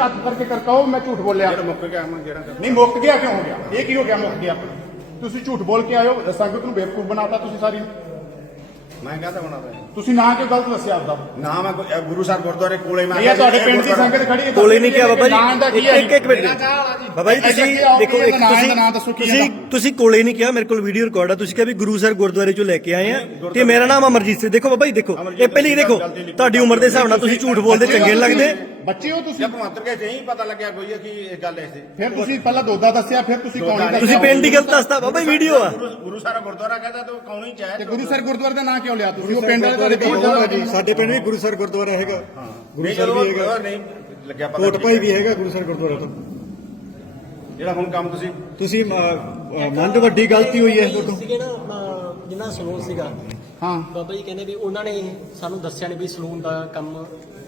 ਹੱਥ ਕਰਕੇ ਕਰ ਕਹੋ ਮੈਂ ਝੂਠ ਬੋਲਿਆ। ਜਿਹੜਾ ਮੁੱਕ ਗਿਆ ਮੈਂ ਜਿਹੜਾ ਨਹੀਂ ਮੁੱਕ ਗਿਆ ਕਿਉਂ ਹੋ ਗਿਆ? ਇਹ ਕੀ ਹੋ ਗਿਆ ਮੁੱਕ ਗਿਆ? ਤੁਸੀਂ ਝੂਠ ਬੋਲ ਕੇ ਆਇਓ ਸੰਗਤ ਨੂੰ ਬੇਵਕੂਫ ਬਣਾਤਾ ਤੁਸੀਂ ਸਾਰੀ। ਮੈਂ ਕਹਦਾ ਬਣਾ ਰਿਹਾ ਤੁਸੀਂ ਨਾਂ ਕਿਉਂ ਗਲਤ ਦੱਸਿਆ ਆਪਦਾ? ਨਾ ਮੈਂ ਕੋਈ- ਇਹ ਗੁਰੂ ਸਾਹਿਬ ਗੁਰਦੁਆਰੇ ਕੋਲੇ ਮੈਂ ਇਹ ਤੁਹਾਡੇ ਪਿੰਡ ਦੀ ਸੰਗਤ ਖੜੀ ਹੈ ਕੋਲੇ ਨਹੀਂ ਕਿਹਾ ਬਾਬਾ ਨਾਂ ਦਾ ਜੀ ਹੈ? ਇੱਕ ਇੱਕ ਮਿੰਟ। ਬਾਬਾ ਜੀ ਤੁਸੀਂ ਦੇਖੋ ਇੱਕ ਤੁਸੀਂ ਨਾਂ ਦੱਸੋ ਕੀ ਤੁਸੀਂ ਤੁਸੀਂ ਕੋਲੇ ਨਹੀਂ ਕਿਹਾ ਮੇਰੇ ਕੋਲ ਵੀਡੀਓ ਰਿਕਾਰਡ ਆ। ਤੁਸੀਂ ਕਿਹਾ ਵੀ ਗੁਰੂ ਸਰ ਗੁਰਦੁਆਰੇ ਚੋਂ ਲੈ ਕੇ ਆਏ ਆ। ਤੇ ਮੇਰਾ ਨਾਮ ਅਮਰਜੀਤ ਸਿੰਘ। ਦੇਖੋ ਬਾਬਾ ਜੀ ਦੇਖੋ। ਇਹ ਪਹਿਲੀ ਦੇਖੋ ਤੁਹਾਡੀ ਉਮਰ ਦੇ ਹਿਸਾਬ ਨਾਲ ਤੁਸੀਂ ਝੂਠ ਬੋਲਦੇ ਚੰਗੇ ਨਹੀਂ ਲੱਗਦੇ। ਬੱਚੇ ਹੋ ਤੁਸੀਂ। ਜਦ ਭਗਵੰਤਰ ਕੇ ਨਹੀਂ ਪਤਾ ਲੱਗਿਆ ਕੋਈ ਇਹ ਕੀ ਇਹ ਗੱਲ ਐ ਸੀ ਫਿਰ ਤੁਸੀਂ ਪਹਿਲਾਂ ਦੋਦਾ ਦੱਸਿਆ ਫਿਰ ਤੁਸੀਂ ਕੌਣੀ ਦੱਸਿਆ? ਤੁਸੀਂ ਪਿੰਡ ਦੀ ਗਲਤ ਦੱਸਦਾ ਬਾਬਾ ਜੀ ਵੀਡੀਓ ਆ। ਗੁਰੂ ਗੁਰੂ ਸਾਹਿਬ ਗੁਰਦੁਆਰਾ ਕਹਿੰਦਾ ਤੂੰ ਕੌਣੀ ਚ ਹੈ ਤੇ। ਗੁਰੂ ਸਰ ਗੁਰਦੁਆਰੇ ਦਾ ਨਾਂ ਕਿਉਂ ਲਿਆ ਤੁਸੀਂ? ਉਹ ਪਿੰਡ ਵਾਲੇ ਤੁਹਾਡੇ ਕੋਲ ਹੋਗਾ ਜੀ ਸਾਡੇ ਪਿੰਡ ਵੀ ਗੁਰੂਸਰ ਗੁਰਦੁਆਰਾ ਹੈਗਾ। ਗੁਰੂ ਨਹੀਂ ਸਰ ਜਦੋਂ ਵੀ ਹੈਗਾ। ਨਹੀਂ ਲੱਗਿਆ ਪਤਾ ਕੋਟ ਭਾਈ ਵੀ ਹੈਗਾ ਗੁਰੂਸਰ ਗੁਰਦੁਆਰਾ ਤੋਂ। ਜਿਹੜਾ ਹੁਣ ਕੰਮ ਤੁਸੀਂ ਤੁਸੀਂ ਮੰਨ ਵੱਡੀ ਗਲਤੀ ਹੋਈ ਹੈ। ਤੁਹਾਡੇ ਤੋਂ ਸੀਗੇ ਨਾ ਆਪਣਾ ਜਿੰਨਾ ਸਲੂਨ ਸੀਗਾ। ਹਾਂ। ਬਾਬਾ ਜੀ ਕਹਿੰਦੇ ਵੀ ਉਹਨਾਂ ਨੇ ਸਾਨੂੰ ਦੱਸਿਆ ਨਹੀਂ ਵੀ ਸਲੂਨ ਦਾ ਕੰਮ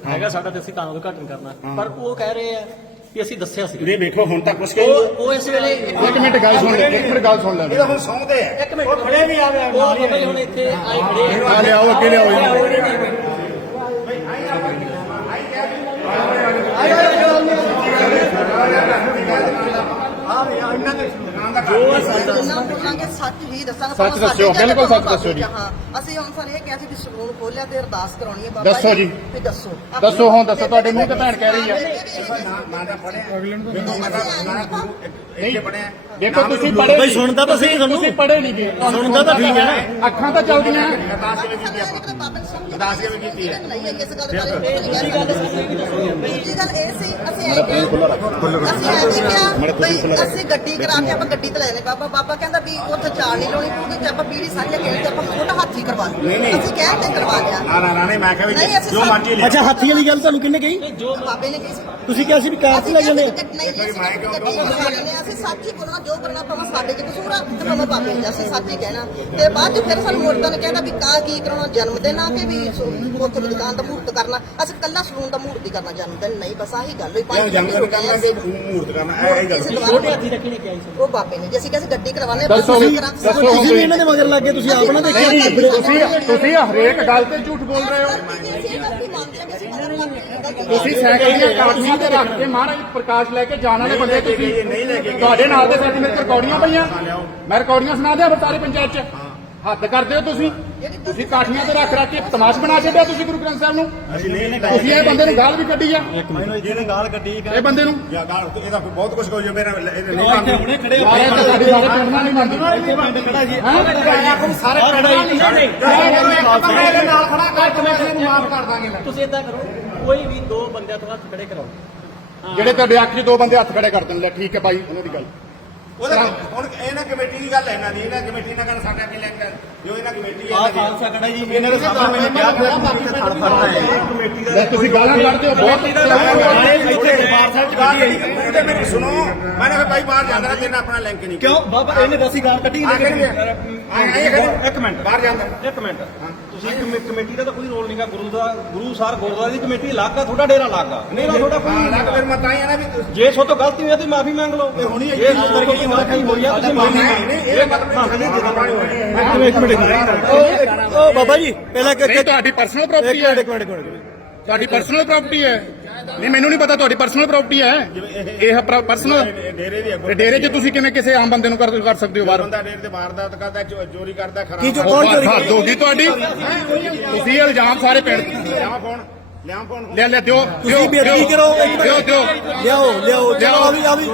ਹੈਗਾ ਸਾਡਾ ਤੇ ਅਸੀਂ ਤਾਂ ਉਦਘਾਟਨ ਕਰਨਾ। ਪਰ ਉਹ ਕਹਿ ਰਹੇ ਆ ਕਿ ਅਸੀਂ ਦੱਸਿਆ ਸੀ। ਨਹੀਂ ਵੇਖੋ ਹੁਣ ਤੱਕ ਕੁਛ ਉਹ ਉਹ ਇਸ ਵੇਲੇ ਇੱਕ ਮਿੰਟ ਗੱਲ ਸੁਣ ਲੈ ਇੱਕ ਮਿੰਟ ਗੱਲ ਸੁਣ ਲੈ। ਇਹਦਾ ਹੁਣ ਸੌਂਦੇ ਆ। ਇੱਕ ਮਿੰਟ। ਖੜੇ ਵੀ ਆਵੇ ਉਹ ਬਾਬਾ ਜੀ ਹੁਣ ਇੱਥੇ ਆਏ ਖੜੇ ਆ। ਲਿਆਓ ਅੱਗੇ ਲਿਆਓ ਇਹਨੂੰ। ਜਿੰਨਾ ਬੋਲਾਂਗੇ ਸੱਚ ਹੀ ਦੱਸਾਂਗੇ ਸੱਚ ਦੱਸਿਓ, ਸਾਡੇ ਬਿਲਕੁਲ ਸੱਚ ਦੱਸਿਓ ਜੀ। ਹਾਂ ਅਸੀਂ ਹੁਣ ਸਾਰੇ ਇਹ ਕਿਹਾ ਸੀ ਵੀ ਸਲੂਨ ਖੋਲਿਆ ਤੇ ਅਰਦਾਸ ਕਰਾਉਣੀ ਹੈ ਬਾਬਾ ਦੱਸੋ ਜੀ। ਵੀ ਦੱਸੋ। ਦੱਸੋ ਹੁਣ ਦੱਸੋ ਤੁਹਾਡੇ ਮੂੰਹ ਤੇ ਭੈਣ ਕਹਿ ਰਹੀ ਆ। ਮੈਂ ਤਾਂ ਪੜਿਆ ਅਗਲੇ ਨੂੰ ਇੱਥੇ ਪੜਿਆ ਦੇਖੋ ਤੁਸੀਂ ਪੜ੍ਹੇ ਬਾਈ ਸੁਣਦਾ ਤਾਂ ਸਹੀ ਤੁਹਾਨੂੰ। ਤੁਸੀਂ ਪੜ੍ਹੇ ਨਹੀਂ ਗਏ ਸੁਣਦਾ ਤਾਂ ਠੀਕ ਹੈ ਨਾ। ਅੱਖਾਂ ਤਾਂ ਚੱਲਦੀਆਂ। ਅਰਦਾਸ ਕਿਵੇਂ ਕੀਤੀ ਆਪਾਂ? ਅਰਦਾਸ ਕਿਵੇਂ ਕੀਤੀ ਹੈ? ਨਹੀਂ ਇਸ ਗੱਲ ਬਾਰੇ ਦੂਜੀ ਗੱਲ ਦੂਜੀ ਗੱਲ ਇਹ ਸੀ ਅਸੀਂ ਅਸੀਂ ਗੱਡੀ ਕਰਾ ਕੇ ਆਪਾਂ ਗੱਡੀ ਤੇ ਲੈ ਲੈ ਬਾਬਾ ਬਾਬਾ ਕਹਿੰਦਾ ਵੀ ਉੱਥੇ ਚਾਲ ਨਹੀਂ ਲਾਉਣੀ ਪਊਗੀ ਤੇ ਆਪਾਂ ਬੀੜੀ ਸਾਂਝਾ ਕਿਹੜੀ ਤੇ ਆਪਾਂ ਛੋਟਾ ਹਾਥੀ ਕਰਵਾ ਲਓ ਅਸੀਂ ਕਹਿ ਤੇ ਕਰਵਾ ਲਿਆ। ਨਾ ਨਾ ਨਾ ਨਹੀਂ ਮੈਂ ਕਿਹਾ ਨਹੀਂ, ਵੀ ਅਸੀਂ ਜੋ ਸਭ- ਮਰਜ਼ੀ ਲੈ ਅੱਛਾ ਹਾਥੀ ਵਾਲੀ ਗੱਲ ਤੁਹਾਨੂੰ ਕਿੰਨੇ ਕਹੀ? ਬਾਬੇ ਨੇ ਕੀ ਸੀ। ਤੁਸੀਂ ਕਿਹਾ ਸੀ ਵੀ ਕਾਰ ਤੇ ਲੈ ਜਾਂਦੇ ਨਹੀਂ ਅਸੀਂ ਸੱਚ ਹੀ। ਬੋਲਣਾ ਜੋ ਕਰਨਾ ਭਾਵੇਂ ਸਾਡੇ ਚ ਕਸੂਰ ਆ ਤੇ ਦਾ ਅਸੀਂ ਸੱਚ ਹੀ ਕਹਿਣਾ। ਤੇ ਬਾਅਦ ਚ ਫਿਰ ਸਾਨੂੰ ਮੋੜਤਾਂ ਨੇ ਕਹਿੰਦਾ ਵੀ ਕਾ ਕੀ ਕਰਾਉਣਾ ਜਨਮ ਦਿਨ ਆ ਕਿ ਵੀ ਸੋ- ਉੱਥੇ ਦੀ ਦੁਕਾਨ ਦਾ ਮਹੂਰਤ ਕਰਨਾ। ਅਸੀਂ ਕੱਲਾ ਸਲੂਨ ਦਾ ਮਹੂਰਤ ਹੀ ਕਰਨਾ ਜਨਮ ਦਿਨ ਨਹੀਂ ਬਸ ਆਹੀ ਗੱਲ ਹੋਈ। ਜਾਂ ਪੰਜ ਜੰਗ ਮਿੰਟ ਹੋ ਕਰਨਾ ਕਿ ਮੂਰਤ ਕਰਨਾ ਇਹ ਗੱਲ ਛੋਟੇ ਹਾਥੀ ਨੇ ਕਿਹਾ ਸੀ? ਉਹ ਬਾਬੇ ਨੇ। ਜੇ ਅਸੀਂ ਕਹਿੰਦੇ ਗੱਡੀ ਕਰਵਾਣੇ ਦੱਸੋ ਵੀ, ਦੱਸੋ ਤੁਸੀਂ ਵੀ ਇਹਨਾਂ ਦੇ ਮਗਰ ਲੱਗ ਗਏ ਤੁਸੀਂ ਆਪ ਨਾ ਦੇਖਿਆ ਨਹੀਂ ਤੁਸੀਂ ਤੁਸੀਂ ਹਰੇਕ ਗੱਲ ਤੇ ਝੂਠ ਬੋਲ ਰਹੇ ਹੋ। ਤੁਸੀਂ ਸਾਈਕਲ ਦੀਆਂ ਕਾਪੀਆਂ ਤੇ ਰੱਖ ਕੇ ਮਹਾਰਾਜ ਪ੍ਰਕਾਸ਼ ਲੈ ਕੇ ਜਾਣ ਵਾਲੇ ਬੰਦੇ ਤੁਸੀਂ। ਨਹੀਂ ਲੈ ਕੇ ਗਏ। ਤੁਹਾਡੇ ਨਾਲ ਦੇ ਸਾਥੀ ਮੇਰੇ ਰਿਕਾਰਡੀਆਂ ਪਈਆਂ। ਮੈਂ ਰਿਕਾਰਡੀਆਂ ਸੁਣਾ ਦਿਆਂ ਸਾਰੀ ਪੰਚਾਇਤ ਚ। ਹੱਦ ਕਰਦੇ ਹੋ ਤੁਸੀਂ? ਤੁਸੀਂ ਕਾਠੀਆਂ ਤੇ ਰੱਖ ਰੱਖ ਕੇ ਤਮਾਸ਼ ਬਣਾ ਛੱਡਿਆ ਤੁਸੀਂ ਗੁਰੂ ਗ੍ਰੰਥ ਸਾਹਿਬ ਨੂੰ? ਅਸੀਂ ਨਹੀਂ ਨਹੀਂ ਤੁਸੀਂ ਇਹ ਬੰਦੇ ਨੂੰ ਗਾਲ ਵੀ ਕੱਢੀ ਆ? ਜਿਹਨੇ ਗਾਲ ਕੱਢੀ ਇਹ ਬੰਦੇ ਨੂੰ? ਜਾਂ ਗਾਲ ਇਹਦਾ ਬਹੁਤ ਕੁਝ ਕਹੋ ਜੋ ਮੇਰਾ ਇਹਦੇ ਨਹੀਂ ਕੰਮ ਖੜੇ ਆਇਆ ਤਾਂ ਸਾਡੀ ਸਾਰੇ ਪਿੰਡ ਨਾਲ ਨਹੀਂ ਮੰਨਦੀ ਪਿੰਡ ਖੜਾ ਜੀ। ਸਾਰੇ ਪਿੰਡ ਨਾਲ ਨਹੀਂ ਨਾਲ ਖੜਾ ਕਰ ਮੈਂ ਮਾਫ ਕਰ ਦਾਂਗੇ ਮੈਂ। ਤੁਸੀਂ ਇਦਾਂ ਕਰੋ ਕੋਈ ਵੀ ਦੋ ਬੰਦਿਆਂ ਤੋਂ ਹੱਥ ਖੜੇ ਕਰਾਓ। ਜਿਹੜੇ ਤੁਹਾਡੇ ਅੱਖ 'ਚ ਦੋ ਬੰਦੇ ਹੱਥ ਖੜੇ ਕਰ ਦੇਣ ਲੈ ਠੀਕ ਹੈ ਭਾਈ ਉਹਨਾਂ ਦੀ ਗੱਲ। ਉਹਦਾ ਹੁਣ ਇਹਨਾਂ ਕਮੇਟੀ ਦੀ ਗੱਲ ਹੈ ਇਹਨਾਂ ਦੀ ਇਹਨਾਂ ਕਮੇਟੀ ਨਾਲ ਗੱਲ ਸਾਡਾ ਕੀ ਲੈਂਦਾ? ਜੋ ਇਹਨਾਂ ਕਮੇਟੀ ਹੈ। ਖਾਲਸਾ ਖੜਾ ਜੀ ਇਹਨਾਂ ਦੇ ਸਾਹਮਣੇ ਮੈਨੂੰ ਕਿਹਾ ਕਿ ਬਾਕੀ ਤੇ ਖੜ ਸਕਦਾ ਹੈ। ਕਮੇਟੀ ਦਾ ਲੈ ਤੁਸੀਂ ਗਾਲਾਂ ਕੱਢਦੇ ਹੋ ਬਹੁਤ ਇੱਥੇ ਦਰਬਾਰ ਸਾਹਿਬ ਚ ਗੱਡੀ ਆਈ ਤੇ ਮੇਰੀ ਸੁਣੋ ਮੈਂ ਕਿਹਾ ਭਾਈ ਬਾਹਰ ਜਾਂਦਾ ਤੇਰੇ ਨਾਲ ਆਪਣਾ ਲਿੰਕ ਨਹੀਂ ਕਿਉਂ? ਬਾਬਾ ਇਹਨੇ ਦੱਸੀ ਗਾਲ ਕੱਢੀ ਇੱਕ ਮਿੰਟ। ਬਾਹਰ ਜਾਂਦਾ। ਇੱਕ ਮਿੰਟ। ਤੁਸੀਂ ਕਮੇ- ਕਮੇਟੀ ਦਾ ਤਾਂ ਕੋਈ ਰੋਲ ਨਹੀਂਗਾ ਗੁਰੂ ਦਾ ਗੁਰੂ ਸਾਹਿਬ ਗੁਰਦੁਆਰੇ ਦੀ ਕਮੇਟੀ ਅਲੱਗ ਆ ਤੁਹਾਡਾ ਡੇਰਾ ਅਲੱਗ ਆ ਡੇਰਾ ਤੁਹਾਡਾ ਕੋਈ ਹਾਂ ਨਹੀਂ ਲੱਗ ਫਿਰ ਮੈਂ ਤਾਂ ਹੀ ਆ ਨਾ ਵੀ ਜੇ ਸੋ ਤੋਂ ਗਲਤੀ ਹੋਈ ਹੈ ਤੁਸੀਂ ਮਾਫੀ ਮੰਗ ਲਓ। ਜੇ। ਸੋ ਤੋਂ ਕੋਈ ਗਲਤੀ ਹੋਈ ਹੈ ਤੁਸੀਂ ਮਾਫੀ ਨਹੀਂ ਮੰਗ ਨਹੀਂ ਇਹ ਮਤਲਬ ਨਹੀਂ ਇੱਕ ਮਿੰਟ ਉਹ ਬਾਬਾ ਜੀ ਪਹਿਲਾਂ ਕਿ ਨਹੀਂ ਤੁਹਾਡੀ ਪਰਸਨਲ ਇੱਕ ਪ੍ਰਾਪਰਟੀ ਹੈ। ਮਿੰਟ ਇੱਕ ਮਿੰਟ ਇੱਕ ਮਿੰਟ। ਤੁਹਾਡੀ ਪਰਸਨਲ ਪ੍ਰਾਪਰਟੀ ਹੈ। ਨਹੀਂ ਮੈਨੂੰ ਨਹੀਂ ਪਤਾ ਤੁਹਾਡੀ ਪਰਸਨਲ ਪ੍ਰਾਪਰਟੀ ਹੈ। ਇਹ ਪਰਸਨਲ ਡੇਰੇ ਦੀ ਤੇ ਡੇਰੇ 'ਚ ਤੁਸੀਂ ਕਿਵੇਂ ਕਿਸੇ ਆਮ ਬੰਦੇ ਨੂੰ ਕਰ ਕਰ ਸਕਦੇ ਹੋ ਬਾਹਰ? ਬੰਦਾ ਡੇਰੇ ਤੇ ਵਾਰਦਾਤ ਕਰਦਾ ਚੋ- ਚੋਰੀ ਕਰਦਾ ਖਰਾਬ ਕੀ ਜੋ ਉਹ ਕੌਣ ਚੋਰੀ ਹੱਦ ਹੋ ਗਈ ਤੁਹਾਡੀ ਤੁਸੀਂ ਇਲਜ਼ਾਮ ਸਾਰੇ ਪਿੰਡ ਲਿਆਵਾਂ ਫੋਨ ਲਿਆਵਾਂ ਫੋਨ। ਲੈ ਲੈ ਦਿਓ ਤੁਸੀਂ ਬੇਇੱਜ਼ਤੀ ਕਰੋ ਇੱਕ ਦਿਓ ਮਿੰਟ। ਦਿਓ। ਲਿਆਓ ਲਿਆਓ ਲਿਆਓ ਆ ਵੀ ਆ ਵੀ।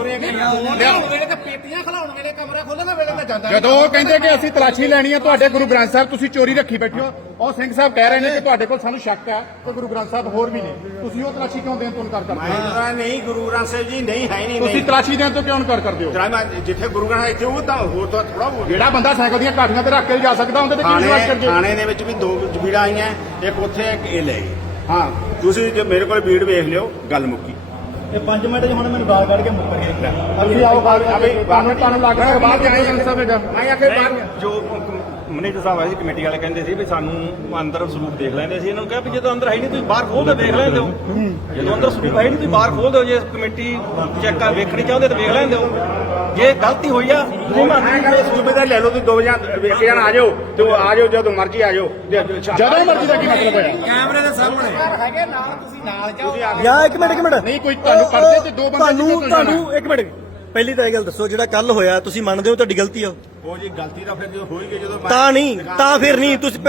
ਲਿਆਓ। ਪੇਟੀਆਂ ਖਲਾਉਣ ਕਮਰਾ ਖੋਲਣ ਵੇਲੇ ਤਾਂ ਜਾਂਦਾ ਜਦੋਂ ਉਹ ਕਹਿੰਦੇ ਕਿ ਅਸੀਂ ਤਲਾਸ਼ੀ ਲੈਣੀ ਹੈ ਤੁਹਾਡੇ ਗੁਰੂ ਗ੍ਰੰਥ ਸਾਹਿਬ ਤੁਸੀਂ ਚੋਰੀ ਰੱਖੀ ਬੈਠੇ ਹੋ। ਉਹ ਸਿੰਘ ਸਾਹਿਬ ਕਹਿ ਰਹੇ ਨੇ ਕਿ ਤੁਹਾਡੇ ਕੋਲ ਸਾਨੂੰ ਸ਼ੱਕ ਹੈ ਕਿ ਗੁਰੂ ਗ੍ਰੰਥ ਸਾਹਿਬ ਹੋਰ ਵੀ ਨੇ। ਤੁਸੀਂ ਉਹ ਤਲਾਸ਼ੀ ਕਿਉਂ ਦੇਣ ਤੋਂ ਇਨਕਾਰ ਕਰਦੇ ਹੋ? ਮੈਂ ਨਹੀਂ ਗੁਰੂ ਗ੍ਰੰਥ ਸਾਹਿਬ ਜੀ ਨਹੀਂ ਹੈ ਨਹੀਂ ਤੁਸੀਂ ਤਲਾਸ਼ੀ ਦੇਣ ਤੋਂ ਕਿਉਂ ਇਨਕਾਰ ਕਰਦੇ ਹੋ? ਜਿੱਥੇ ਗੁਰੂ ਗ੍ਰੰਥ ਇੱਥੇ ਉਹ ਤਾਂ ਹੋਰ ਤਾਂ ਥੋੜਾ ਹੋ ਜਿਹੜਾ ਬੰਦਾ ਸਾਈਕਲ ਦੀਆਂ ਕਾਠੀਆਂ ਤੇ ਰੱਖ ਕੇ ਜਾ ਸਕਦਾ ਉਹਦੇ ਤੇ ਕੀ ਵਿਸ਼ਵਾਸ ਕਰਦੇ ਥਾਣੇ ਦੇ ਵਿੱਚ ਵੀ ਦੋ ਜਬੀੜਾਂ ਆਈਆਂ ਇੱਕ ਉੱਥੇ ਇੱਕ ਇਹ ਲੈ ਗਏ ਹਾਂ। ਤੁਸੀਂ ਜੇ ਮੇਰੇ ਕੋਲ ਵੀਡ ਵੇਖ ਲਿਓ ਗੱਲ ਮੁੱਕੀ। ਇਹ 5 ਮਿੰਟ ਚ ਹੁਣ ਮੈਨੂੰ ਗਾਲ ਕੱਢ ਕੇ ਮੁੱਕਰ ਗਿਆ ਅਸੀਂ ਆਓ ਗੱਲ ਕਾਨੂੰਨ ਤੁਹਾਨੂੰ ਲੱਗ ਰਿਹਾ ਬਾਹਰ ਜਾਣੇ ਸਿੰਘ ਸਾਹਿਬ ਹੈਗਾ ਮੈਂ ਆਖੇ ਬਾਹਰ ਜੋ ਮੈਨੇਜਰ ਸਾਹਿਬ ਆਏ ਸੀ ਕਮੇਟੀ ਵਾਲੇ ਕਹਿੰਦੇ ਸੀ ਵੀ ਸਾਨੂੰ ਅੰਦਰ ਸਰੂਪ ਦੇਖ ਲੈਂਦੇ ਸੀ। ਇਹਨਾਂ ਨੂੰ ਕਿਹਾ ਵੀ ਜਦੋਂ ਅੰਦਰ ਹੈ ਨਹੀਂ ਤੁਸੀਂ ਬਾਹਰ ਖੋਲ ਕੇ ਦੇਖ ਲੈਂਦੇ ਹੋ। ਜਦੋਂ ਅੰਦਰ ਸਰੂਪ ਹੈ ਨਹੀਂ ਤੁਸੀਂ ਬਾਹਰ ਖੋਲ ਦਿਓ। ਜੇ ਕਮੇਟੀ ਚੈੱਕ ਕਰ ਵੇਖਣੀ ਚਾਹੁੰਦੇ ਤਾਂ ਵੇਖ ਲੈਂਦੇ ਹੋ। ਜੇ ਗਲਤੀ ਹੋਈ ਆ ਤੁਸੀਂ ਜ਼ਿੰਮੇਦਾਰ ਲੈ ਲਓ ਤੁਸੀਂ ਦੋ ਜਾਂ ਵੇਖ ਕੇ ਜਾਣਾ ਆ ਜਾਓ ਤੇ ਉਹ ਆ ਜਾਓ ਜਦੋਂ ਮਰਜ਼ੀ ਆ ਜਾਓ। ਜਦੋਂ ਮਰਜ਼ੀ ਦਾ ਕੀ ਮਤਲਬ ਹੋਇਆ? ਕੈਮਰੇ ਦੇ ਸਾਹਮਣੇ। ਯਾ ਇੱਕ ਮਿੰਟ ਇੱਕ ਮਿੰਟ। ਨਹੀਂ ਕੋਈ ਤੁਹਾਨੂੰ ਪਰਦੇ ਤੇ ਦੋ ਬੰਦੇ ਤੁਹਾਨੂੰ। ਤੁਹਾਨੂੰ ਇੱਕ ਮਿੰਟ। ਪਹਿਲੀ ਤਾਂ ਇਹ ਗੱਲ ਦੱਸੋ ਜਿਹੜਾ ਕੱਲ ਹੋਇਆ ਤੁਸੀਂ ਮੰਨਦੇ ਹੋ ਤੁਹਾਡੀ ਗਲਤੀ ਆ? ਉਹ? ਜੀ ਗਲਤੀ ਤਾਂ ਫਿਰ ਜਦੋਂ ਹੋਏਗੀ ਜਦੋਂ ਮੈਂ- ਤਾਂ ਨਹੀਂ ਤਾਂ ਫਿਰ ਨਹੀਂ ਤੁਸੀਂ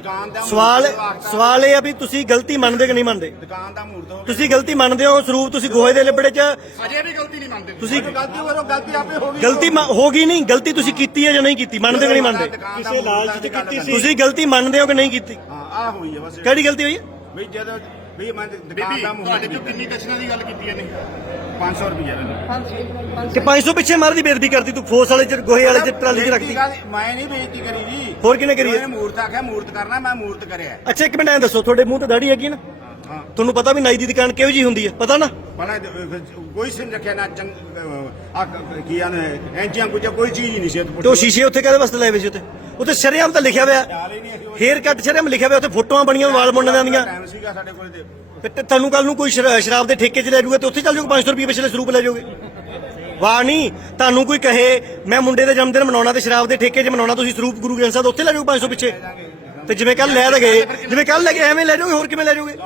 ਦੁਕਾਨ ਦਾ ਸਵਾਲ ਸਵਾਲ ਇਹ ਆ ਵੀ ਤੁਸੀਂ ਗਲਤੀ ਮੰਨਦੇ ਕਿ ਨਹੀਂ ਮੰਨਦੇ? ਦੁਕਾਨ ਦਾ ਮੂਰਤ ਹੋ ਤੁਸੀਂ ਗਲਤੀ ਮੰਨਦੇ ਹੋ ਸਰੂਪ ਤੁਸੀਂ ਗੋਹੇ ਦੇ ਲਿਬੜੇ 'ਚ? ਅਜੇ ਵੀ ਗਲਤੀ ਨਹੀਂ ਮੰਨਦੇ। ਤੁਸੀਂ ਗਲਤੀ ਕਰੋ ਗਲਤੀ ਆਪੇ ਹੋ ਗਈ। ਗਲਤੀ ਮ- ਹੋ ਗਈ ਨਹੀਂ ਗਲਤੀ ਤੁਸੀਂ ਕੀਤੀ ਹੈ ਜਾਂ ਨਹੀਂ ਕੀਤੀ? ਮੰਨਦੇ ਕਿ ਨਹੀਂ ਮੰਨਦੇ? ਕਿਸੇ ਲਾਲਚ ਚ ਕੀਤੀ ਸੀ। ਤੁਸੀਂ ਗਲਤੀ ਮੰਨਦੇ ਹੋ ਕਿ ਨਹੀਂ ਕੀਤੀ? ਹਾਂ ਆ ਹੋਈ ਹੈ ਬਸ। ਕਿਹੜੀ ਗਲਤੀ ਹੋਈ ਹੈ? ਵੀ ਜਦੋਂ ਵੀ ਮੈਂ ਦੁਕਾਨ ਬੀਬੀ ਦਾ ਤੁਹਾਡੇ ਮੂਰਤ ਚੋਂ ਕਿੰਨੀ ਕਸ਼ਨਾਂ ਦੀ ਗੱਲ ਕੀਤੀ ਇਹਨੇ? 500 ਰੁਪਏ ਕਿ 500 ਪਿੱਛੇ ਮਾਰਦੀ ਬੇਦਬੀ ਕਰਦੀ ਤੂੰ? ਫੋਸ ਵਾਲੇ ਚ ਗੋਹੇ ਵਾਲੇ ਚ ਟਰਾਲੀ 'ਚ ਰੱਖਦੀ। ਮੈਂ ਨਹੀਂ ਬੇਇੱਜ਼ਤੀ ਕਰੀ ਜੀ। ਹੋਰ ਕਿਹਨੇ ਕਰੀ? ਹੈ? ਉਹਨੇ ਮੂਰਤ ਆਖਿਆ ਮੂਰਤ ਕਰਨਾ ਮੈਂ ਮੂਰਤ ਕਰਿਆ। ਅੱਛਾ ਇੱਕ ਮਿੰਟ ਐਂ ਦੱਸੋ ਤੁਹਾਡੇ ਮੂੰਹ ਤੇ ਦਾੜੀ ਹੈਗੀ ਹੈ ਨਾ? ਹਾਂ। ਤੁਹਾਨੂੰ ਪਤਾ ਵੀ ਨਾਈ ਦੀ ਦੁਕਾਨ ਕਿਹੋ ਜੀ ਹੁੰਦੀ ਹੈ? ਪਤਾ ਨਾ? ਬਣਾ ਕੋਈ ਸਿਰ ਰੱਖਿਆ ਨਾ ਚੰਗ ਆ ਕੀ ਆਨੇ ਐਂਚੀਆਂ ਕੁਝ ਕੋਈ ਚੀਜ਼ ਹੀ ਨਹੀਂ ਸੀ ਤੇ ਉਹ ਸ਼ੀਸ਼ੇ ਉੱਥੇ ਕਾਹਦੇ ਵਾਸਤੇ ਲਾਏ ਵੇ ਸੀ ਉੱਥੇ? ਉੱਥੇ ਸ਼ਰੇਆਮ ਤਾਂ ਲਿਖਿਆ ਹੋਇਆ ਹੇਅਰ ਕੱਟ ਸ਼ਰੇਆਮ ਲਿਖਿਆ ਹੋਇਆ ਉੱਥੇ ਫੋਟੋਆਂ ਬਣੀਆਂ ਵਾਲ ਮੁੰਡਿਆਂ ਦੀਆਂ। ਟਾਈਮ ਸੀਗਾ ਸਾਡੇ ਕੋਲ ਤੇ। ਤੇ ਤੇ ਤੁਹਾਨੂੰ ਕੱਲ ਨੂੰ ਕੋਈ ਸ਼ਰਾ- ਸ਼ਰਾਬ ਦੇ ਠੇਕੇ 'ਚ ਲੈ ਜਾਊਗਾ ਤੇ ਉੱਥੇ ਚੱਲ ਜਾਊਗਾ 500 ਰੁਪਏ ਪਿਛਲੇ ਸਰੂਪ ਲੈ ਜਾਓਗੇ। ਵਾਹ ਨਹੀਂ ਤੁਹਾਨੂੰ ਕੋਈ ਕਹੇ ਮੈਂ ਮੁੰਡੇ ਦਾ ਜਨਮ ਦਿਨ ਮਨਾਉਣਾ ਤੇ ਸ਼ਰਾਬ ਦੇ ਠੇਕੇ 'ਚ ਮਨਾਉਣਾ ਤੁਸੀਂ ਸਰੂਪ ਗੁਰੂ ਗ੍ਰੰਥ ਸਾਹਿਬ ਉੱਥੇ ਲੈ ਜਾਓਗੇ 500 ਪਿੱਛੇ? ਤੇ ਜਿਵੇਂ ਕੱਲ ਲੈ ਤਾਂ ਗਏ ਜਿਵੇਂ ਕੱਲ ਲੈ ਗਏ ਐਵੇਂ ਲੈ ਜਾਓਗੇ ਹੋਰ ਕਿਵੇਂ ਲੈ ਜਾਓਗੇ?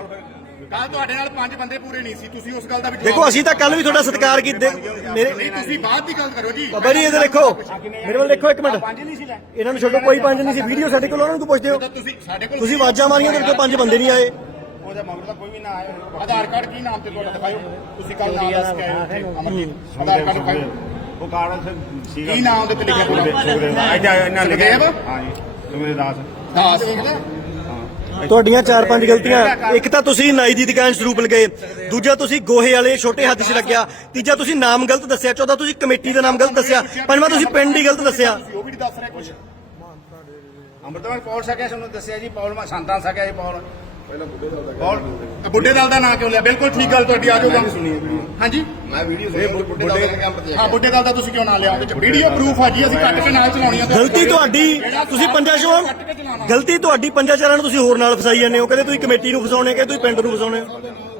ਕੱਲ ਤੁਹਾਡੇ ਨਾਲ ਪੰਜ ਬੰਦੇ ਪੂਰੇ ਨਹੀਂ ਸੀ ਤੁਸੀਂ ਉਸ ਗੱਲ ਦਾ ਵੀ ਜਵਾਬ ਦੇਖੋ ਅਸੀਂ ਤਾਂ ਕੱਲ ਵੀ ਤੁਹਾਡਾ ਸਤਿਕਾਰ ਕੀਤੇ ਮੇਰੇ ਨਹੀਂ ਤੁਸੀਂ ਬਾਅਦ ਦੀ ਗੱਲ ਕਰੋ ਜੀ। ਬਾਬਾ ਜੀ ਇਹਦੇ ਦੇਖੋ ਮੇਰੇ ਵੱਲ ਦੇਖੋ ਇੱਕ ਮਿੰਟ। ਇਹਨਾਂ ਨੂੰ ਛੱਡੋ ਕੋਈ ਪੰਜ ਨਹੀਂ ਸੀ। ਵੀਡੀਓ ਸਾਡੇ ਕੋਲ ਉਹਨਾਂ ਨੂੰ ਪੁੱਛਦੇ ਹੋ। ਤਾਂ ਤੁਸੀਂ ਸਾਡੇ ਕੋਲ ਤੁਸੀਂ ਆਵਾਜ਼ਾਂ ਮਾਰੀਆਂ ਤੇ ਉੱਥੇ ਪੰਜ ਬੰਦੇ ਨਹੀਂ ਆਏ। ਉਹਦਾ ਮਗਰ ਤਾਂ ਕੋਈ ਵੀ ਨਾ ਆਇਆ ਆਧਾਰ ਕਾਰਡ ਕੀ ਨਾਮ ਤੇ ਤੁਹਾਡਾ ਦਿਖਾਓ ਤੁਸੀਂ ਕੱਲ ਨਾਮ ਦੱਸ ਕੇ ਆਏ ਹੋ ਉੱਥੇ, ਅਮਰਜੀਤ ਆਧਾਰ ਕਾਰਡ ਦਿਖਾਓ ਉਹ ਕਾਰਡ ਉੱਥੇ ਸੀਗਾ। ਕੀ ਨਾਮ ਉਹਦੇ ਤੇ ਲਿਖਿਆ ਤੁਹਾਡਾ ਇੱਥੇ ਇਹਨਾਂ ਲਿਖਿਆ। ਸੁਖਦੇਵ? ਹਾਂ ਜੀ ਸੁਖਦੇਵ ਦਾਸ। ਦਾਸ। ਤੁਹਾਡੀਆਂ ਚਾਰ ਪੰਜ ਗਲਤੀਆਂ ਇੱਕ ਤਾਂ ਤੁਸੀਂ ਨਾਈ ਦੀ ਦੁਕਾਨ ਸਰੂਪ ਲਗਾਏ ਦੂਜਾ ਤੁਸੀਂ ਗੋਹੇ ਵਾਲੇ ਛੋਟੇ ਹੱਥ 'ਚ ਲੱਗਿਆ ਤੀਜਾ ਤੁਸੀਂ ਨਾਮ ਗਲਤ ਦੱਸਿਆ ਚੌਥਾ ਤੁਸੀਂ ਕਮੇਟੀ ਦਾ ਨਾਮ ਗਲਤ ਦੱਸਿਆ ਪੰਜਵਾਂ ਤੁਸੀਂ ਪਿੰਡ ਹੀ ਗਲਤ ਦੱਸਿਆ। ਉਹ ਵੀ ਨਹੀਂ ਦੱਸ ਰਹੇ ਕੁਝ ਅੰਮ੍ਰਿਤਵਾਨ ਪੌਲ ਸਕਿਆ ਸਾਨੂੰ ਦੱਸਿਆ ਜੀ ਪੌਲ ਮਾ ਸੰਤਾਂ ਸਕਿਆ ਜੀ ਪੌਲ। ਪੌਲ ਬੁੱਢੇ ਦਲ ਦਾ ਨਾਂ ਕਿਉਂ ਲਿਆ? ਬਿਲਕੁਲ ਠੀਕ ਗੱਲ ਤੁਹਾਡੀ ਆ ਜਾਊਗਾ ਹਾਂਜੀ? ਮੈਂ ਵੀਡੀਓ ਸੁਣੀ ਬੁੱਢੇ ਦਾ ਤੇ ਹਾਂ ਬੁੱਢੇ ਦਲ ਦਾ ਤੁਸੀਂ ਕਿਉਂ ਨਾਂ ਲਿਆ? ਉਹਦੇ ਚ ਵੀਡੀਓ ਪ੍ਰੂਫ ਆ ਜੀ ਅਸੀਂ ਕੱਟ ਕੇ ਨਾਲ ਚਲਾਉਣੀ ਆ। ਗਲਤੀ ਤੁਹਾਡੀ ਤੁਸੀਂ ਪੰਜਾ ਚੋਂ ਗਲਤੀ ਤੁਹਾਡੀ ਪੰਜਾ ਚਾਰਾਂ ਨੂੰ ਤੁਸੀਂ ਹੋਰ ਨਾਲ ਫਸਾਈ ਜਾਂਦੇ ਹੋ ਕਹਿੰਦੇ ਤੁਸੀਂ ਕਮੇਟੀ ਨੂੰ ਫਸਾਉਣੇ ਕਿ ਤੁਸੀਂ ਪਿੰਡ ਨੂੰ ਫਸਾਉਣੇ ਹੋ।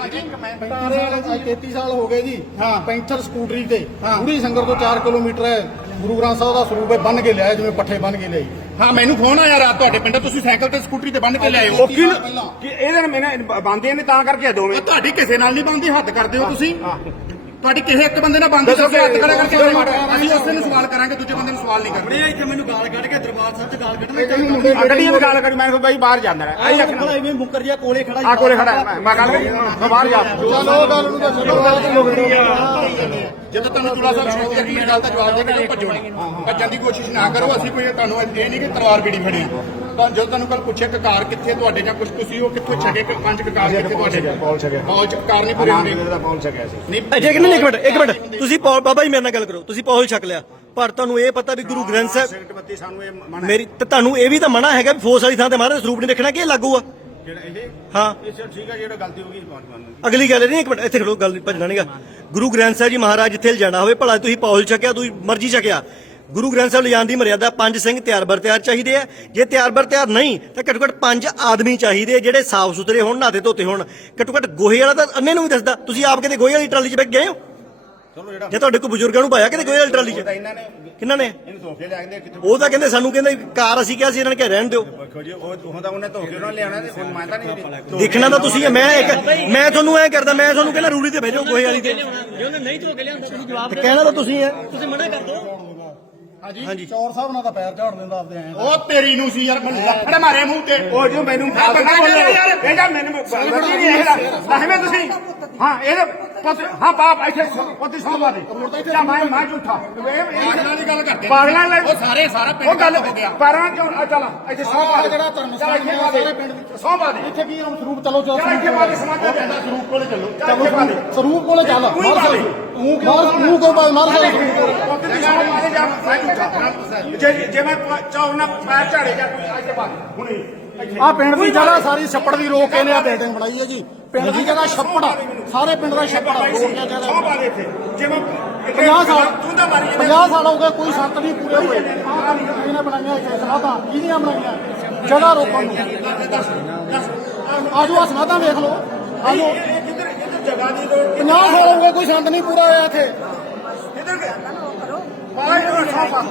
33 ਸਾਲ ਹੋ ਗਏ ਜੀ। ਹਾਂ ਪੈਂਥਰ ਸਕੂਟਰੀ ਤੇ। ਪੂਰੀ ਸੰਗਰ ਤੋਂ 4 ਕਿਲੋਮੀਟਰ ਹੈ। ਗੁਰੂ ਗ੍ਰੰਥ ਸਾਹਿਬ ਦਾ ਸਰੂਪ ਹੈ ਬੰਨ ਕੇ ਲਿਆਇਆ ਜਿਵੇਂ ਪੱਠੇ ਬੰਨ ਕੇ ਲਿਆਈ ਹਾਂ ਮੈਨੂੰ ਫੋਨ ਆਇਆ ਰਾਤ ਤੁਹਾਡੇ ਪਿੰਡ ਤੁਸੀਂ ਸਾਈਕਲ ਤੇ ਸਕੂਟਰੀ ਤੇ ਬੰਨ ਕੇ ਲਿਆਏ ਹੋ। ਕਿ ਇਹਦੇ ਨਾਲ ਮੈਨੇ ਬੰਦੇ ਨੇ ਤਾਂ ਕਰਕੇ ਦੋਵੇਂ। ਤੁਹਾਡੀ ਕਿਸੇ ਨਾਲ ਨਹੀਂ ਬੰਦੀ ਹੱਦ ਕਰਦੇ ਹੋ ਤੁਸੀਂ? ਤੁਹਾਡੀ ਕਿਸੇ ਇੱਕ ਬੰਦੇ ਨਾਲ ਬੰਦੀ ਤੁਸੀਂ ਹੱਦ ਖੜਾ ਕਰਕੇ ਅਸੀਂ ਉਸੇ ਨੂੰ ਸਵਾਲ ਕਰਾਂਗੇ ਦੂਜੇ ਬੰਦੇ ਨੂੰ ਸਵਾਲ ਨਹੀਂ ਕਰਨੇ। ਇੱਥੇ ਮੈਨੂੰ ਗਾਲ ਕੱਢ ਕੇ ਦਰਬਾਰ ਸਾਹਿਬ 'ਚ ਗਾਲ ਗੱਡੀਆਂ ਦੀ ਗੱਲ ਕਰੀ ਮੈਂ ਕਿਹਾ ਬਾਈ ਬਾਹਰ ਜਾਂਦਾ ਰਿਹਾ। ਆਈ ਆਖਣਾ। ਐਵੇਂ ਮੁੱਕਰ ਜਿਹਾ ਕੋਲੇ ਖੜਾ ਆ ਕੋਲੇ ਖੜਾ ਮੈਂ ਗੱਲ ਕਰੀ ਮੈਂ ਬਾਹਰ ਜਾ। ਚਲੋ ਗੱਲ ਨੂੰ ਤਾਂ ਛੱਡੋ ਜਦੋਂ ਤੁਹਾਨੂੰ ਤੁਲਾ ਸਾਹਿਬ ਸ਼ੌਕ ਦੀ ਅਗਲੀ ਗੱਲ ਦਾ ਜਵਾਬ ਦੇ ਕੇ ਭੱਜੋ ਨਹੀਂ ਭੱਜਣ ਦੀ ਕੋਸ਼ਿਸ਼ ਨਾ ਕਰੋ ਅਸੀਂ ਕੋਈ ਤੁਹਾਨੂੰ ਇਹ ਨਹੀਂ ਕਿ ਤਲਵਾਰ ਬੀੜੀ ਫੜੀ। ਤਾਂ ਜਦੋਂ ਤੁਹਾਨੂੰ ਕੱਲ ਪੁੱਛਿਆ ਕਕਾਰ ਕਿੱਥੇ ਤੁਹਾਡੇ ਜਾਂ ਕੁਝ ਤੁਸੀਂ ਉਹ ਕਿੱਥੋਂ ਛੱਡੇ ਕਿ ਪੰਜ ਕਕਾਰ ਕਿੱਥੇ ਤੁਹਾਡੇ ਪੌਲ ਸਕਿਆ ਪੌਲ ਚ ਕਾਰ ਨਹੀਂ ਪੂਰੇ ਹੁੰਦੇ। ਦਾ ਪੌਲ ਸਕਿਆ ਸੀ। ਨਹੀਂ ਇੱਕ ਮਿੰਟ ਇੱਕ ਮਿੰਟ ਇੱਕ ਮਿੰਟ। ਤੁਸੀਂ ਪੌਲ ਬਾਬਾ ਜੀ ਮੇਰੇ ਨਾਲ ਗੱਲ ਕਰੋ। ਤੁਸੀਂ ਪੌਲ ਛਕ ਲਿਆ। ਪਰ ਤੁਹਾਨੂੰ ਇਹ ਪਤਾ ਵੀ ਗੁਰੂ ਗ੍ਰੰਥ ਸਾਹਿਬ ਸਿਗਰਟ ਬੱਤੀ ਸਾਨੂੰ ਇਹ ਮਨ ਮੇਰੀ ਤੇ ਤੁਹਾਨੂੰ ਇਹ ਵੀ ਤਾਂ ਮਨਾ ਹੈਗਾ ਵੀ ਫੋਰਸ ਵਾਲੀ ਥਾਂ ਤੇ ਮਹਾਰਾਜ ਸਰੂਪ ਨਹੀਂ ਰੱਖਣਾ ਕਿ ਇਹ ਲਾਗੂ ਆ? ਜਿਹੜਾ ਇਹ ਹਾਂ। ਇਹ ਸਰ ਠੀਕ ਹੈ ਜਿਹੜਾ ਗਲਤੀ ਹੋ ਗਈ ਬਹੁਤ ਮੰਨ ਅਗਲੀ ਗੱਲ ਨਹੀਂ ਇੱਕ ਮਿੰਟ ਇੱਥੇ ਖੜੋ ਗੱਲ ਨਹੀਂ ਭੱਜਣਾ ਨਹੀਂਗਾ। ਗੁਰੂ ਗ੍ਰੰਥ ਸਾਹਿਬ ਜੀ ਮਹਾਰਾਜ ਜਿੱਥੇ ਜਾਣਾ ਹੋਵੇ ਭਲਾ ਤੁਸੀਂ ਪੌਲ ਛਕਿਆ ਤੁਸੀਂ ਮਰਜ਼ੀ ਛਕਿਆ। ਗੁਰੂ ਗ੍ਰੰਥ ਸਾਹਿਬ ਲਿਜਾਣ ਦੀ ਮਰਿਆਦਾ ਪੰਜ ਸਿੰਘ ਤਿਆਰ ਬਰ ਤਿਆਰ ਚਾਹੀਦੇ ਆ। ਜੇ ਤਿਆਰ ਬਰ ਤਿਆਰ ਨਹੀਂ ਤਾਂ ਘੱਟੋ ਘੱਟ ਪੰਜ ਆਦਮੀ ਚਾਹੀਦੇ ਆ ਜਿਹੜੇ ਸਾਫ਼ ਸੁਥਰੇ ਹੋਣ ਨਹਾਤੇ ਧੋਤੇ ਹੋਣ। ਘੱਟੋ ਘੱਟ ਗੋਹੇ ਵਾਲਾ ਤਾਂ ਅੰਨੇ ਨੂੰ ਵੀ ਦੱਸਦਾ ਤੁਸੀਂ ਆਪ ਕਿਤੇ ਗੋਹੇ ਵਾਲੀ ਟਰਾਲੀ 'ਚ ਬੈਠ ਗਏ ਹੋ? ਚਲੋ ਜਿਹੜਾ ਜੇ ਤੁਹਾਡੇ ਕੋਈ ਬਜ਼ੁਰਗਾਂ ਨੂੰ ਪਾਇਆ ਕਿਤੇ ਗੋਹੇ ਵਾਲੀ ਟਰਾਲੀ 'ਚ? ਇਹਨਾਂ ਨੇ ਕਿੰਨਾਂ ਨੇ? ਇਹਨੂੰ ਧੋਖੇ ਲੈ ਆਂਦੇ ਕਿੱਥੇ? ਉਹ ਤਾਂ ਕਹਿੰਦੇ ਸਾਨੂੰ ਕਹਿੰਦੇ ਕਾਰ ਅਸੀਂ ਕਿਹਾ ਸੀ ਇਹਨਾਂ ਨੇ ਕਿਹਾ ਰਹਿਣ ਦਿਓ। ਦੇਖੋ ਜੀ ਉਹ ਉਹ ਤਾਂ ਉਹਨੇ ਧੋਖੇ ਨਾਲ ਲਿਆਣਾ ਤੇ ਹੁਣ ਮੈਂ ਤਾਂ ਨਹੀਂ ਦੇਖਣਾ ਤਾਂ ਤੁਸੀਂ ਹੈ, ਮੈਂ ਇੱਕ ਮੈਂ ਤੁਹਾਨੂੰ ਐ ਕਰਦਾ ਮੈਂ ਤੁਹਾਨੂੰ ਕਹਿੰਦਾ ਰੂੜੀ ਤੇ ਭੇਜੋ ਗੋਹੇ ਵਾਲੀ ਤੇ। ਜੇ ਉਹਨੇ ਨਹੀਂ ਧੋ ਕੇ ਲਿਆਂਦਾ ਤੁਸੀਂ ਜਵਾਬ ਤੇ ਕਹਿਣਾ ਤਾਂ ਤੁਸੀਂ ਹੈ ਤੁਸੀਂ ਮਨਾ ਕਰ ਦਿਓ। ਹਾਂਜੀ। ਚੌਰ ਸਾਹਿਬ ਨਾਲ ਤਾਂ ਪੈਰ ਝਾੜ ਦਿੰਦਾ ਆਪਦੇ ਐਂ ਉਹ ਤੇਰੀ ਨੂੰ ਸੀ ਯਾਰ ਮੈਨੂੰ ਲੱਫੜ ਮਾਰੇ ਮੂੰਹ ਤੇ। ਉਹ ਜੋ ਮੈਨੂੰ ਬੋਲਿਆ ਯਾਰ ਨਹੀਂ ਨਹੀਂ ਤੁਸੀਂ? ਹਾਂ ਇਹਦੇ ਹਾਂ ਬਾਪ ਇੱਥੇ ਪੁੱਤ ਸੌਂਵਾ ਦੇ ਜਾਂ ਮੈਂ ਮੈਂ ਝੂਠਾ। ਪਾਗਲਾਂ ਦੀ ਗੱਲ ਕਰਦੇ ਪਾਗਲਾਂ ਲਈ ਉਹ ਸਾਰੇ ਸਾਰਾ ਉਹ ਪਿੰਡ ਗੱਲ ਗੱਲ ਹੋ ਗਿਆ। ਪਰਾਂ ਕਿਉਂ ਆ ਚੱਲ ਇੱਥੇ ਦੇ ਜਿਹੜਾ ਧਰਮ ਚੱਲ ਇੱਥੇ ਪਾ ਦੇ। ਸੌਂਵਾ ਦੇ। ਇੱਥੇ ਕੀ ਹਮ ਸਰੂਪ ਚਲੋ ਚਲੋ ਚੱਲ ਇੱਥੇ ਪਾ ਦੇ ਸਮਾਧੀ ਦੇ। ਸਰੂਪ ਕੋਲੇ ਚੱਲੋ। ਚੱਲ ਇੱਥੇ ਪਾ ਦੇ। ਸਰੂਪ ਕੋਲੇ ਚੱਲ। ਤੂੰ ਹੀ ਪਾ ਦੇ। ਮੂੰਹ ਕਿਉਂ ਮੂੰਹ ਕੋਲ ਬਾਲ ਮਾਰ ਸਕਦੇ ਜਾਂ ਜੇ ਮੈਂ ਚੌਰ ਨਾਲ ਪੈਰ ਝਾੜੇ ਜਾਂ ਕੋਈ ਇੱਥੇ ਪਾ ਦੇ। ਹੁਣੇ। ਆ ਪਿੰਡ ਦੀ ਜਗ੍ਹਾ ਸਾਰੀ ਛੱਪੜ ਦੀ ਰੋਕ ਕੇ ਨੇ ਆ ਬਿਲਡਿੰਗ ਬਣਾਈ ਹੈ ਜੀ ਪਿੰਡ ਦੀ ਜਗ੍ਹਾ ਛੱਪੜ ਆ। ਸਾਰੇ ਪਿੰਡ ਦਾ ਛੱਪੜ ਆ ਰੋਕ ਕੇ ਜਗ੍ਹਾ ਸੌਂਵਾ ਦੇ ਇੱਥੇ। ਜੇ ਮੈਂ 50 ਸਾਲ ਤੂੰ ਤਾਂ ਮਾਰੀ ਜਾਂਦਾ 50 ਸਾਲ ਹੋ ਗਏ ਕੋਈ ਸੰਤ ਨਹੀਂ ਪੂਰੇ ਹੋਏ। ਇਹਨੇ ਬਣਾਈਆਂ ਇੱਥੇ ਸਮਾਧਾਂ। ਕਿਹਦੀਆਂ ਬਣਾਈਆਂ? ਜਗ੍ਹਾ ਰੋਕਣ ਨੂੰ। ਆਜੋ ਆ ਸਮਾਧਾਂ ਵੇਖ ਲਓ। ਆਜੋ। ਕਿੱਧਰ ਕਿੱਧਰ ਜਗ੍ਹਾ ਦੀ ਲੋੜ 50 ਸਾਲ ਹੋ ਗਏ ਕੋਈ ਸੰਤ ਨਹੀਂ ਪੂਰਾ ਹੋਇਆ ਇੱਥੇ। ਕਿੱਧਰ ਗਿਆ? ਪਾਈ ਨੂੰ ਸਾਫਾ